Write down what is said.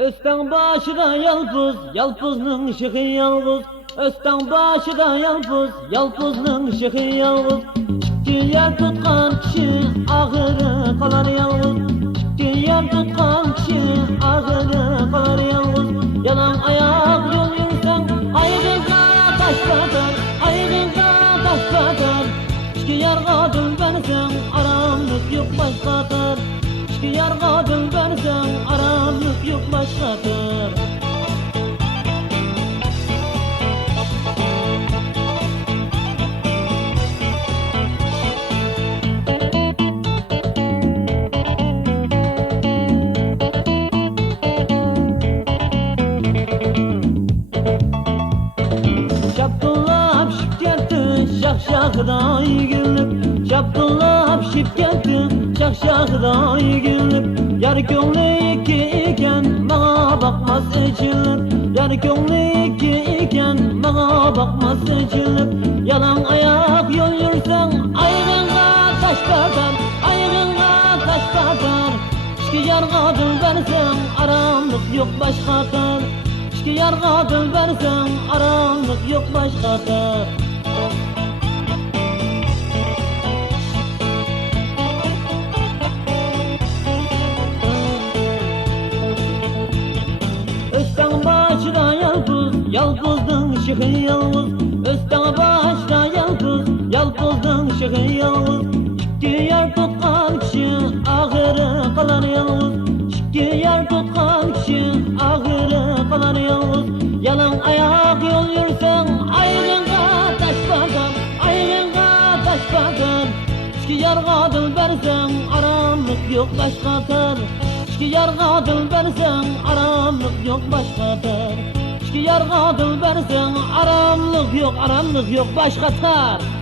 Özten başıda yalpız, yalpızның şıkı yalvız. Özten başıda yalpız, yalpızның şıkı yalvız. İki yer tutkan kişi ağırı kalar yalvız. İki yer tutkan kişi ağırı kalar yalvız. Yalan ayak yol yürsen aygınsa taş batar, aygınsa taş batar. İki yarga dönbersen aramlık yok başkadır. İki yarga dönbersen aramlık yok başkadır. Şapkınlap şipketti şakşakıda gülüp. Şapkınlap şipketti şakşakıda gülüp. Yar gönlü iki iken bana bakmaz içilip. Yar gönlü iki iken bana bakmaz içilip. Yalan ayak yol yürsen aygınga taş batar, aygınga taş batar. İki yarga dönbersen aramlık yok başkadır. İki yarga dönbersen aramlık yok başkadır. Özten başıda yalpız, yalpızның şıkı yalvız. Özten başıda yalpız, yalpızның şıkı yalvız. İki yer tutkan kişi ağırı kalar yalvız. İki yer tutkan kişi ağırı kalar yalvız. Yalan ayak yol yürsen aygınga taş batar, aygınga taş batar. İki yarga dönbersen aramlık yok başkadır. İki yarga dönbersen aramlık yok başkadır. İki yarga dönbersen aramlık yok başkadır.